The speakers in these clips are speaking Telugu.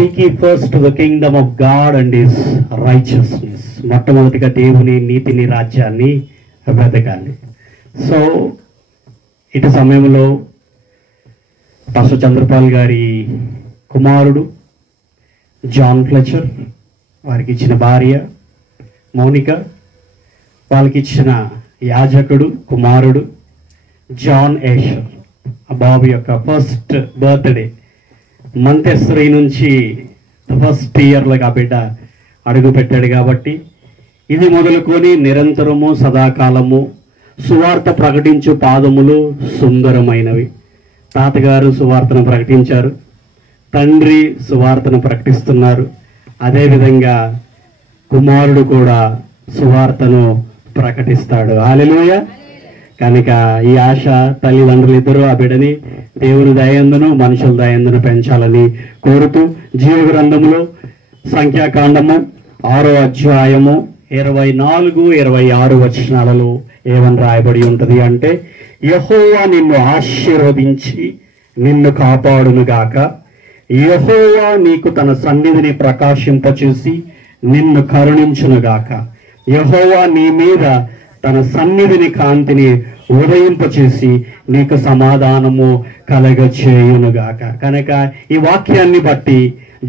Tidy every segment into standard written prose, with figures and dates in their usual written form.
Seek ye first the kingdom of God and his righteousness. మొట్టమొదటిగా దేవుని నీతిని రాజ్యాన్ని వెతకాలి. సో ఇటు సమయంలో పాస్టర్ చంద్రపాల్ గారి కుమారుడు జాన్ ఫ్లెచర్, వారికి ఇచ్చిన భార్య మౌనిక, వాళ్ళకి ఇచ్చిన యాజకుడు కుమారుడు జాన్ ఏషర్, ఆ బాబు యొక్క ఫస్ట్ బర్త్డే మంతెస్రీ నుంచి ఫస్ట్ ఇయర్లోకి ఆ బిడ్డ అడుగు పెట్టాడు. కాబట్టి ఇది మొదలుకొని నిరంతరము సదాకాలము సువార్త ప్రకటించు పాదములు సుందరమైనవి. తాతగారు సువార్తను ప్రకటించారు, తండ్రి సువార్తను ప్రకటిస్తున్నారు. అదేవిధంగా కుమారుడు కూడా సువార్తను ప్రకటిస్తాడు. హల్లెలూయా. కనుక ఈ ఆశ తల్లిదండ్రులు ఇద్దరు ఆ బిడ్డని దేవుని దయందును మనుషుల దయందును పెంచాలని కోరుతూ జీవ గ్రంథములో సంఖ్యాకాండము 6వ అధ్యాయము 24, 26 వచనాలలో ఏమని రాయబడి ఉంటుంది అంటే, యెహోవా నిన్ను ఆశీర్వదించి నిన్ను కాపాడునుగాక, యెహోవా నీకు తన సన్నిధిని ప్రకాశింపచేసి నిన్ను కరుణించునుగాక, యెహోవా నీ మీద తన సన్నిధిని కాంతిని ఉదయింపచేసి నీకు సమాధానము కలగచేయునుగాక. కనుక ఈ వాక్యాన్ని బట్టి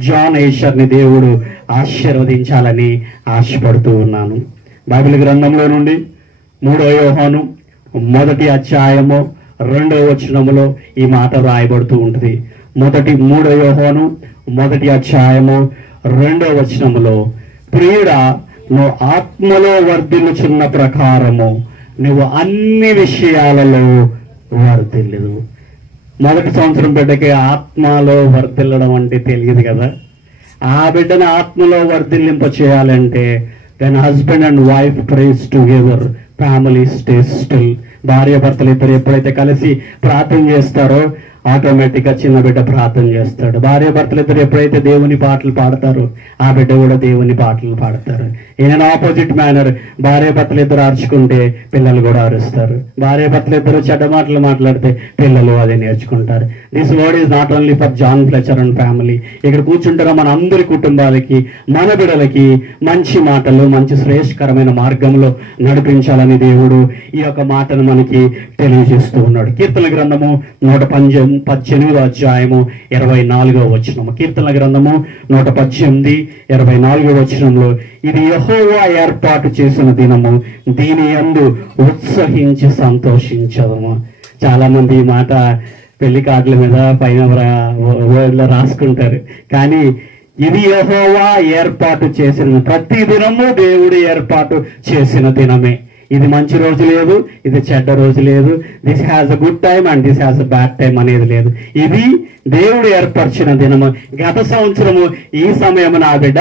జాన్ ఏషర్ని దేవుడు ఆశీర్వదించాలని ఆశపడుతూ ఉన్నాను. బైబిల్ గ్రంథంలో నుండి 3వ యోహాను 1వ అధ్యాయము 2వ వచనములో ఈ మాట రాయబడుతూ ఉంటుంది. 3వ యోహాను 1వ అధ్యాయము 2వ వచనములో, ప్రియుడా నువ్వు ఆత్మలో వర్ధిల్లుచున్న ప్రకారము నువ్వు అన్ని విషయాలలో వర్ధిల్లు. మొదటి సంవత్సరం బిడ్డకి ఆత్మలో వర్ధిల్లడం అంటే తెలియదు కదా. ఆ బిడ్డను ఆత్మలో వర్ధిల్లింప చేయాలంటే then husband and wife prays together, family stays still. భార్య భర్తలు ఇద్దరు ఎప్పుడైతే కలిసి ప్రార్థన చేస్తారో ఆటోమేటిక్గా చిన్న బిడ్డ ప్రార్థన చేస్తాడు. భార్య భర్తలు ఇద్దరు ఎప్పుడైతే దేవుని పాటలు పాడతారో ఆ బిడ్డ కూడా దేవుని పాటలు పాడతారు. ఈయన ఆపోజిట్ మేనర్, భార్య భర్తలు ఇద్దరు అరుచుకుంటే పిల్లలు కూడా అరుస్తారు. భార్య భర్తలు ఇద్దరు చెడ్డ మాటలు మాట్లాడితే పిల్లలు అదే నేర్చుకుంటారు. This word is not only for John Fletcher and family. ఇక్కడ కూర్చుంటున్న మన అందరి కుటుంబాలకి, మన బిడ్డలకి మంచి మాటలు, మంచి శ్రేష్ఠకరమైన మార్గంలో నడిపించాలని దేవుడు ఈ యొక్క మాటను మనకి తెలియజేస్తూ ఉన్నాడు. కీర్తన గ్రంథము 118వ అధ్యాయము 24వ వచనము. కీర్తన గ్రంథము 118, 24వ వచనంలో, ఇది యెహోవా ఏర్పాటు చేసిన దినము, దీని యందు ఉత్సహించి సంతోషించదము. చాలా మంది ఈ మాట పెళ్లి కార్డుల మీద పైన వర్డ్లో రాసుకుంటారు. కానీ ఇది యెహోవా ఏర్పాటు చేసిన, ప్రతి దినము దేవుడు ఏర్పాటు చేసిన దినమే. ఇది మంచి రోజు లేదు, ఇది చెడ్డ రోజు లేదు, this has a good time and this has a bad time అనేది లేదు. ఇది దేవుడు ఏర్పరిచిన దినము. గత సంవత్సరము ఈ సమయం నా బిడ్డ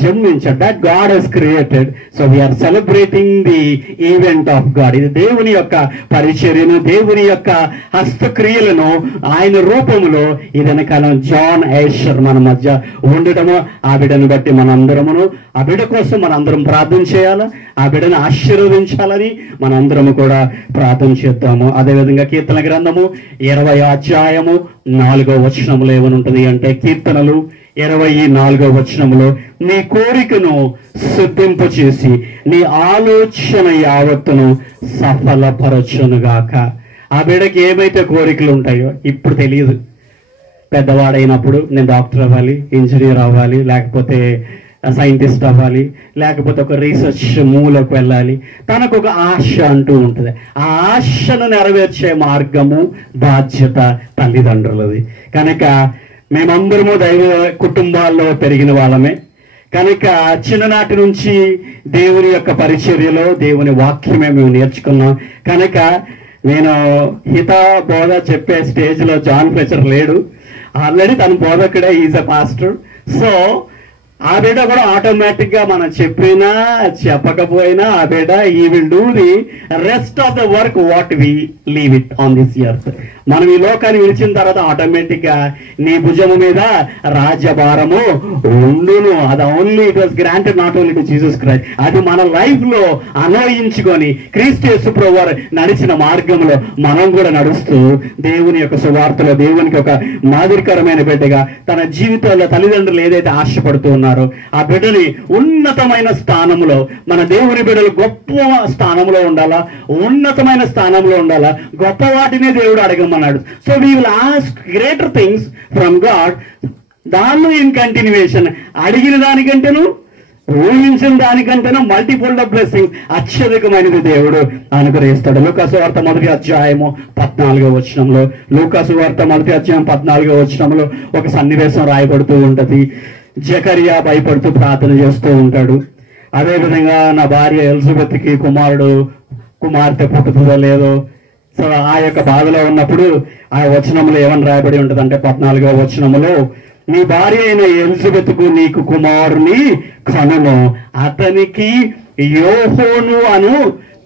జన్మించాడు. That God has created. So we are celebrating the event of God. ఇది దేవుని యొక్క పరిచర్యను, దేవుని యొక్క హస్తక్రియలను ఆయన రూపములో ఈ వెనకాలం జాన్ ఏషర్ మన మధ్య ఉండటము, ఆ బిడ్డను బట్టి మనందరమును ఆ బిడ్డ కోసం మనందరం ప్రార్థన చేయాలా, ఆ బిడ్డను ఆశీర్వదించాలని మనందరము కూడా ప్రార్థన చేద్దాము. అదేవిధంగా కీర్తన గ్రంథము 20వ అధ్యాయము 4వ వచనములో ఏమని ఉంటుంది అంటే, కీర్తనలు 24వ వచనములో, నీ కోరికను సిద్ధింపు చేసి నీ ఆలోచన యావత్తును సఫలపరచునుగాక. ఆ బిడ్డకి ఏమైతే కోరికలు ఉంటాయో ఇప్పుడు తెలియదు. పెద్దవాడైనప్పుడు నేను డాక్టర్ అవ్వాలి, ఇంజనీర్ అవ్వాలి, లేకపోతే సైంటిస్ట్ అవ్వాలి, లేకపోతే ఒక రీసెర్చ్ మూలకు వెళ్ళాలి. తనకు ఒక ఆశ అంటూ ఉంటుంది. ఆ ఆశను నెరవేర్చే మార్గము, బాధ్యత తల్లిదండ్రులది. కనుక మేమందరము దైవ కుటుంబాల్లో పెరిగిన వాళ్ళమే. కనుక చిన్ననాటి నుంచి దేవుని యొక్క పరిచర్యలో దేవుని వాక్యమే మేము నేర్చుకున్నాం. కనుక నేను హిత బోధ చెప్పే స్టేజ్లో జాన్ ఫ్లెచర్ లేడు. ఆల్రెడీ తన బోధకుడే, ఈజ్ అ పాస్టర్. సో ఆ బిడ్డ కూడా ఆటోమేటిక్ గా మనం చెప్పినా చెప్పకపోయినా ఆ బిడ్డ ఈ will do the rest of the work what we leave it on this earth. మనం ఈ లోకాన్ని విడిచిన తర్వాత ఆటోమేటిక్ గా నీ భుజము మీద రాజ్యభారము ఉండును. అది only it was granted not only to Jesus Christ. అది మన లైఫ్ లో అన్వయించుకొని క్రీస్తు యేసు ప్రభువు నడిచిన మార్గంలో మనం కూడా నడుస్తూ దేవుని యొక్క సువార్తలో దేవునికి ఒక మాదిరికరమైన బిడ్డగా తన జీవితంలో తల్లిదండ్రులు ఏదైతే ఆశపడుతూ ఉన్నారో ఆ బిడ్డని ఉన్నతమైన స్థానంలో, మన దేవుని బిడ్డలు గొప్ప స్థానంలో ఉండాలా, ఉన్నతమైన స్థానంలో ఉండాలా, గొప్ప వాటినే దేవుడు అడగమన్నాడు. So we will ask greater things from God. దానిలో ఇన్ కంటిన్యూయేషన్ అడిగిన దానికంటేను ఊహించిన దానికంటేనూ మల్టిపుల్ ఆఫ్ బ్లెస్సింగ్ అత్యధికమైనది దేవుడు అనుగ్రహిస్తాడు. లూకాసు వార్త 1వ అధ్యాయము 14వ వచనంలో, లూకాసు వార్త 1వ అధ్యాయం 14వ వచనంలో ఒక సన్నివేశం రాయబడుతూ ఉంటది. జకరియా భయపడుతూ ప్రార్థన చేస్తూ ఉంటాడు. అదేవిధంగా నా భార్య ఎలిజబెత్కి కుమార్తె పుట్టుతుందో లేదో, సో ఆ యొక్క బాధలో ఉన్నప్పుడు ఆ వచనంలో ఏమని రాయబడి ఉంటుంది అంటే 14వ వచనంలో, నీ భార్య అయిన ఎలిజబెత్కు నీకు కుమారుని కనును, అతనికి యోహోను అను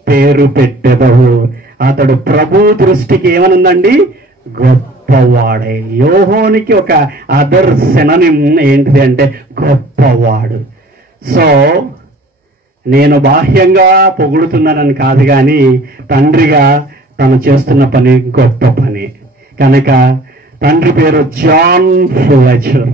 పేరు పెట్టెదవు. అతడు ప్రభు దృష్టికి ఏమనుందండి? గొప్పవాడే. యోహోనికి ఒక అదర్ సినోనిమ్ ఏంటిది అంటే గొప్పవాడు. సో నేను బాహ్యంగా పొగుడుతున్నానని కాదు, కానీ తండ్రిగా తను చేస్తున్న పని గొప్ప పని కనుక తండ్రి పేరు జాన్ ఫ్లెచర్.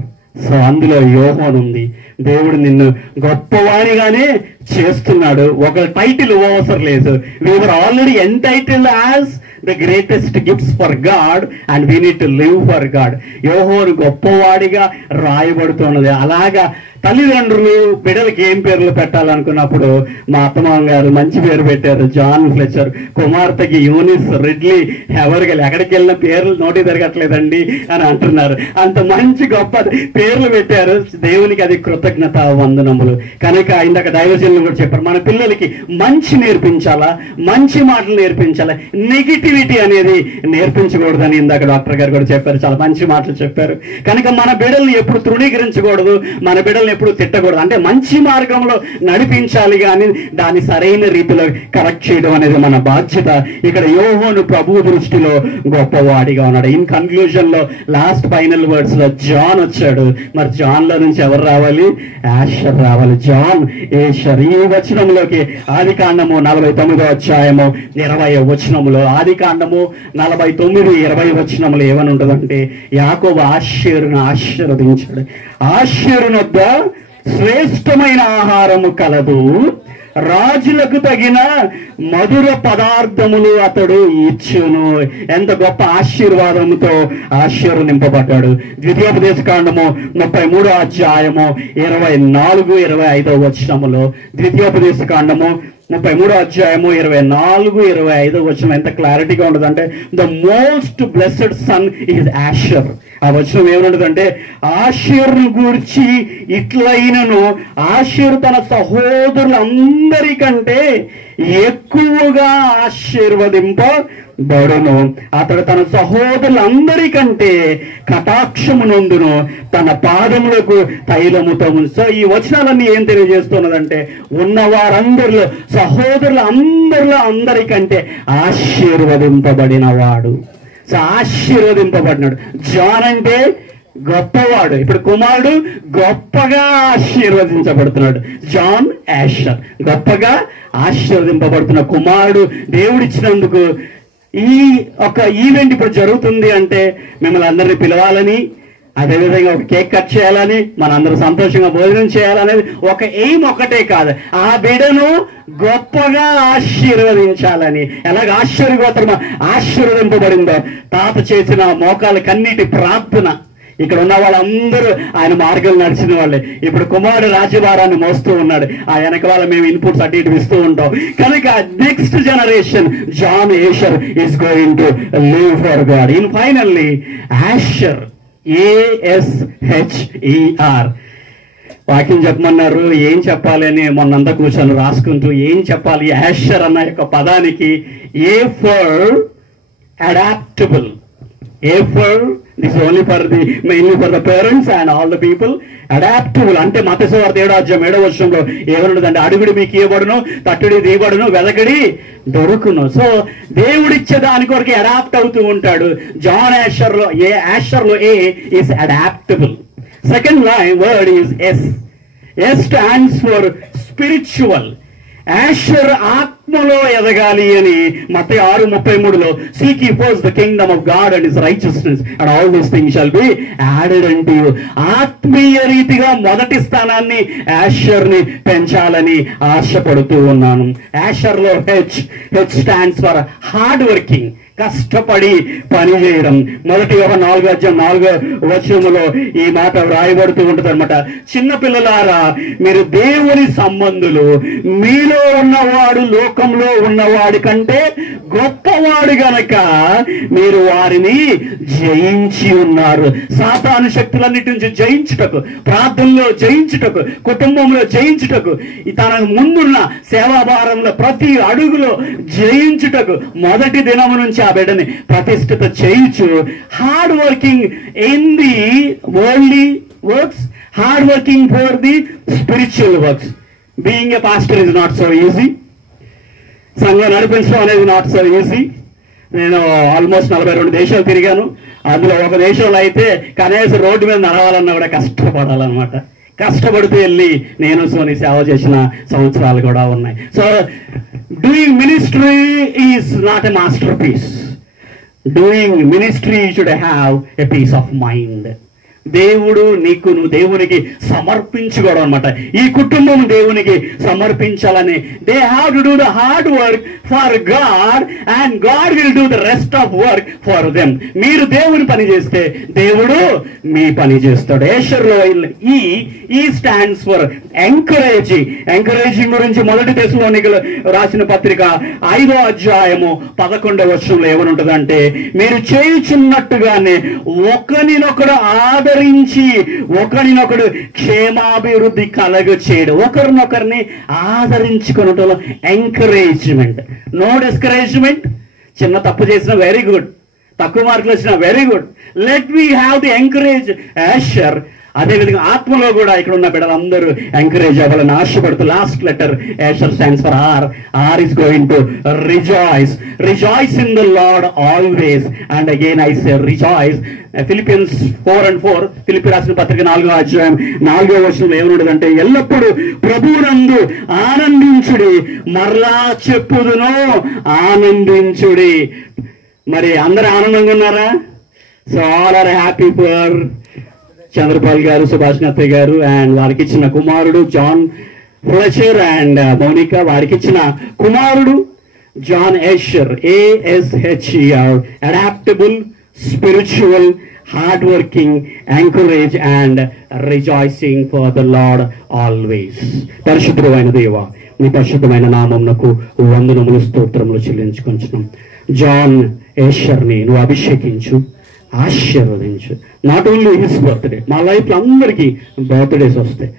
సో అందులో యోహోన్ ఉంది. దేవుడు నిన్ను గొప్పవాడిగానే చేస్తున్నాడు. ఒక టైటిల్ అవసరం లేదు. We are already entitled as the greatest gifts for God and we need to live for God. యోహోను గొప్పవాడిగా రాయబడుతున్నది. అలాగా తల్లిదండ్రులు బిడ్డలకి ఏం పేర్లు పెట్టాలనుకున్నప్పుడు మా అత్తమామ గారు మంచి పేరు పెట్టారు, జాన్ ఫ్లెచర్. కుమార్తెకి యూనిస్ రిడ్లీ ఎవరికి ఎక్కడికి వెళ్ళిన పేర్లు నోటి తిరగట్లేదండి అని అంటున్నారు. అంత మంచి గొప్ప పేర్లు పెట్టారు. దేవునికి అది కృతజ్ఞత వందనములు. కనుక ఇందాక దైవజనులు కూడా చెప్పారు, మన పిల్లలకి మంచి నేర్పించాలా, మంచి మాటలు నేర్పించాలా, నెగిటివిటీ అనేది నేర్పించకూడదని ఇందాక డాక్టర్ గారు కూడా చెప్పారు. చాలా మంచి మాటలు చెప్పారు. కనుక మన బిడ్డల్ని ఎప్పుడు తృణీకరించకూడదు, మన బిడ్డల్ని ఎప్పుడు తిట్టకూడదు. అంటే మంచి మార్గంలో నడిపించాలి, కానీ దాన్ని సరైన రీతిలో కరెక్ట్ చేయడం అనేది మన బాధ్యత. ఇక్కడ యోహోను ప్రభు దృష్టిలో గొప్పవాడిగా ఉన్నాడు. ఇన్ కన్క్లూజన్ లో లాస్ట్ ఫైనల్ వర్డ్స్ లో జాన్ వచ్చాడు. మరి జాన్ లో నుంచి ఎవరు రావాలి? యాషర్ రావాలి. జాన్ ఏషర్. ఈ వచనంలోకి ఆది కాండము 49వ అధ్యాయము 20వ వచనంలో, ఆది కాండము 49, 20 వచనంలో ఏమని ఉంటుందంటే, యాకోబు ఆషేరును ఆశీర్వదించాడు. ఆషేరును వద్ద శ్రేష్టమైన ఆహారము కలదు, రాజులకు తగిన మధుర పదార్థములు అతడు ఇచ్చును. ఎంత గొప్ప ఆశీర్వాదంతో ఆశీర్వదింపబడ్డాడు. ద్వితీయోపదేశకాండము 33వ అధ్యాయము 24, 25 వచనములో, ద్వితీయోపదేశకాండము 33వ అధ్యాయము 24, 25 వచనం ఎంత క్లారిటీగా ఉండదంటే, the most blessed son is Asher. ఆ వచనం ఏమనుంటుందంటే, ఆషేరును గూర్చి ఇట్లయినను ఆషేరు తన సహోదరులందరికంటే ఎక్కువగా ఆశీర్వదింపబడును. అతడు తన సహోదరులందరికంటే కటాక్షము నొందును, తన పాదములకు తైలముతో. సో ఈ వచనాలన్నీ ఏం తెలియజేస్తున్నదంటే, ఉన్న వారందరిలో, సహోదరులందరిలో అందరికంటే ఆశీర్వదింపబడిన వాడు. సో ఆశీర్వదింపబడినాడు. జాన్ అంటే గొప్పవాడు. ఇప్పుడు కుమారుడు గొప్పగా ఆశీర్వదించబడుతున్నాడు. జాన్ యాషర్ గొప్పగా ఆశీర్వదింపబడుతున్న కుమారుడు దేవుడిచ్చినందుకు. ఈ ఒక ఈవెంట్ ఇప్పుడు జరుగుతుంది అంటే మిమ్మల్ని అందరినీ పిలవాలని, అదేవిధంగా ఒక కేక్ కట్ చేయాలని, మనందరూ సంతోషంగా భోజనం చేయాలనేది ఒక ఎయిమ్ ఒకటే కాదు, ఆ బిడ్డను గొప్పగా ఆశీర్వదించాలని. ఎలాగ ఆశ్చర్యగోత్రమా ఆశీర్వదింపబడిందో తాత చేసిన మోకాల కన్నీటి ప్రార్థన. ఇక్కడ ఉన్న వాళ్ళందరూ ఆయన మార్గం నడిచిన వాళ్ళే. ఇప్పుడు కుమారుడు రాజ్యభారాన్ని మోస్తూ ఉన్నాడు. ఆ వెనక వాళ్ళ మేము ఇన్పుట్స్ అటు ఇటు ఇస్తూ ఉంటాం. కనుక next generation John Asher is going to live for God. In finally Asher, ASHER. వాక్యం చెప్పమన్నారు, ఏం చెప్పాలి అని మొన్నంతా కూర్చొని రాసుకుంటూ ఏం చెప్పాలి. యాషర్ అన్న యొక్క పదానికి A for adaptable, A for this only mainly for the parents and all the people. Adaptable అంటే మత్తయి వార్త 7వ వచనంలో ఏమనుంటుందంటే, అడుగుడి మీకు ఇవ్వబడును, తట్టుడి దీయబడును, వెదకడి దొరుకును. సో దేవుడిచ్చే దాని కొరకు అడాప్ట్ అవుతూ ఉంటాడు. జాన్ యాషర్లో A is adaptable. Second line word is S. S stands for spiritual. Asher ఆత్మలో ఎదగాలి అని మత్తయి 6:33లో seek ye first the kingdom of God and his righteousness and all these things shall be added unto you. ఆత్మీయ రీతిగా మొదటి స్థానాన్ని యాషర్ని పెంచాలని ఆశపడుతూ ఉన్నాను. యాషర్లో H stands for hard working, కష్టపడి పని చేయడం. మొదటి యోహాను 4:4 ఈ మాట వ్రాయబడుతూ ఉంటుంది అనమాట. చిన్నపిల్లలారా, మీరు దేవుని సంబంధులు, మీలో ఉన్నవాడు లోకంలో ఉన్నవాడి కంటే గొప్పవాడు గనక మీరు వారిని జయించి ఉన్నారు. సాతాను శక్తులన్నిటి నుంచి జయించుటకు, ప్రార్థనలో జయించుటకు, కుటుంబంలో జయించుటకు, తన ముందున్న సేవాభారంలో ప్రతి అడుగులో జయించుటకు మొదటి దినము నుంచి ఆ బిడ్డని ప్రతిష్ఠిత చేయించు. Hard working in the worldly works, hard working for the spiritual works. Being a pastor is not so easy. సంఘం నడిపించడం అనేది నాట్ సో ఈజీ. నేను ఆల్మోస్ట్ 42 దేశాలు తిరిగాను. అందులో ఒక దేశంలో అయితే కనీసం రోడ్డు మీద నడవాలన్నా కూడా కష్టపడాలన్నమాట. కష్టపడుతూ వెళ్ళి నేను సోని సేవ చేసిన సంవత్సరాలు కూడా ఉన్నాయి. So doing ministry is not a master piece. Doing ministry should have a piece of mind. దేవుడు నువ్వు దేవునికి సమర్పించుకోవడం అనమాట. ఈ కుటుంబం దేవునికి సమర్పించాలని. They have to do the hard work for God and God will do the rest of work for them. మీరు దేవుని పని చేస్తే దేవుడు మీ పని చేస్తాడు. యాషర్లో ఈ స్టాండ్స్ ఫర్ ఎంకరేజింగ్. ఎంకరేజింగ్ గురించి మొదటి దశలోనికలు రాసిన పత్రిక 5:11 ఏమనుంటుందంటే, మీరు చేయుచున్నట్టుగానే ఒకరినొకడు ఆదరించి ఒకరినొకడు క్షేమాభివృద్ధి కలగ చేయడం. ఒకరినొకరిని ఆదరించుకున్నట్లో ఎంకరేజ్మెంట్, నో డిస్కరేజ్మెంట్. చిన్న తప్పు చేసిన వెరీ గుడ్, తక్కువ మార్కులు వచ్చిన very good. Let me have the encourage Asher. అదేవిధంగా ఆత్మలో కూడా ఇక్కడ ఉన్న బిడ్డలందరూ ఎంకరేజ్ అవ్వాలని ఆశపడుతూ last letter Asher stands for R. R is going to rejoice. Rejoice in the Lord always. And again I say rejoice. Philippians 4:4 Philippi రాసిన పత్రిక 4:4 ఏమనుండదంటే, ఎల్లప్పుడూ ప్రభువునందు ఆనందించుడి. మరలా చెప్పుదును ఆనందించుడి. మరి అందరూ ఆనందంగా ఉన్నారా? So all are happy for Chandrapal గారు, సుభాష్ నత్తయ్య గారు అండ్ వారికి ఇచ్చిన కుమారుడు జాన్ ఫ్లెచర్ అండ్ మౌనిక, వారికి ఇచ్చిన కుమారుడు John Asher. ASHER. Adaptable, spiritual, hard working, encourage and rejoicing for the Lord always. పరిశుద్ధమైన దేవ, నీ పరిశుద్ధమైన నామమునకు వందనములు, స్తోత్రములు చెల్లించుకొంచున్నాం. జాన్ యాషర్ని నువ్వు అభిషేకించు, ఆశీర్వదించు. నాట్ ఓన్లీ హిస్ బర్త్డే, మా లైఫ్లో అందరికీ బర్త్డేస్ వస్తాయి.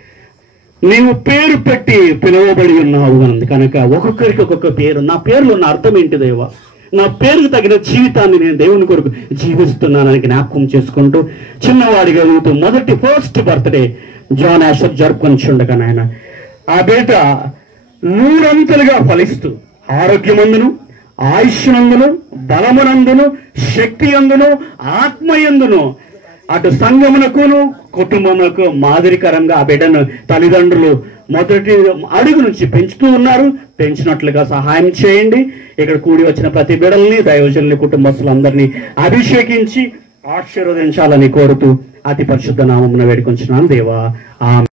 నీవు పేరు పెట్టి పిలువబడి ఉన్నావు కనుక ఒక్కొక్కరికి ఒక్కొక్క పేరు. నా పేరులో ఉన్న అర్థం ఏంటి దేవా? నా పేరుకు తగిన జీవితాన్ని నేను దేవుని కొరకు జీవిస్తున్నానని జ్ఞాపకం చేసుకుంటూ చిన్నవాడిగా ఎదుగుతూ ఫస్ట్ బర్త్డే జాన్ యాషర్ జరుపుకొని చుండగా నాయన ఆ బిడ్డ 100 అంతలుగా ఫలిస్తూ ఆరోగ్యమందును, ఆయుష్నందును, బలమునందును, శక్తి అందును, ఆత్మయందును అటు సంఘమునకును కుటుంబమునకు మాదిరికరంగా ఆ బిడ్డను తల్లిదండ్రులు మొదటి అడుగు నుంచి పెంచుతూ ఉన్నారు. పెంచినట్లుగా సహాయం చేయండి. ఇక్కడ కూడి వచ్చిన ప్రతి బిడ్డల్ని, దైవజనుల్ని, కుటుంబస్తులందరినీ అభిషేకించి ఆశీర్వదించాలని కోరుతూ అతి పరిశుద్ధ నామమున వేడుకొంచున్నాను దేవా.